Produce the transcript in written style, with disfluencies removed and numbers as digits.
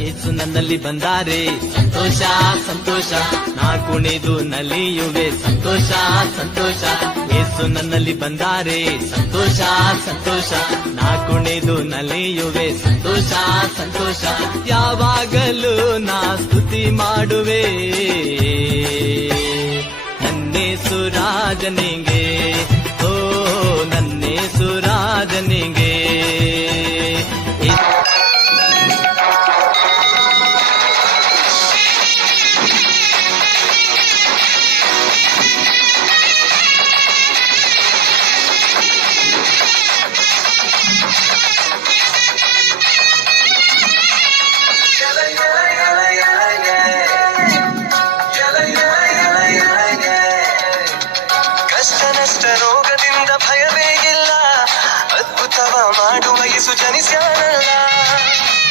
ಯೇಸು ನನ್ನಲ್ಲಿ ಬಂದಾರೆ ಸಂತೋಷ ಸಂತೋಷ, ನಾ ಕುಣಿದು ನಲಿಯುವೆ ಸಂತೋಷ ಸಂತೋಷ. ಯೇಸು ನನ್ನಲ್ಲಿ ಬಂದಾರೆ ಸಂತೋಷ ಸಂತೋಷ, ನಾ ಕುಣಿದು ನಲಿಯುವೆ ಸಂತೋಷ ಸಂತೋಷ. ಯಾವಾಗಲೂ ನಾ ಸ್ತುತಿ ಮಾಡುವೆ ನನ್ನೇಸು ರಾಜನಿಗೆ, ಓ ನನ್ನೇಸು ರಾಜನಿಗೆ.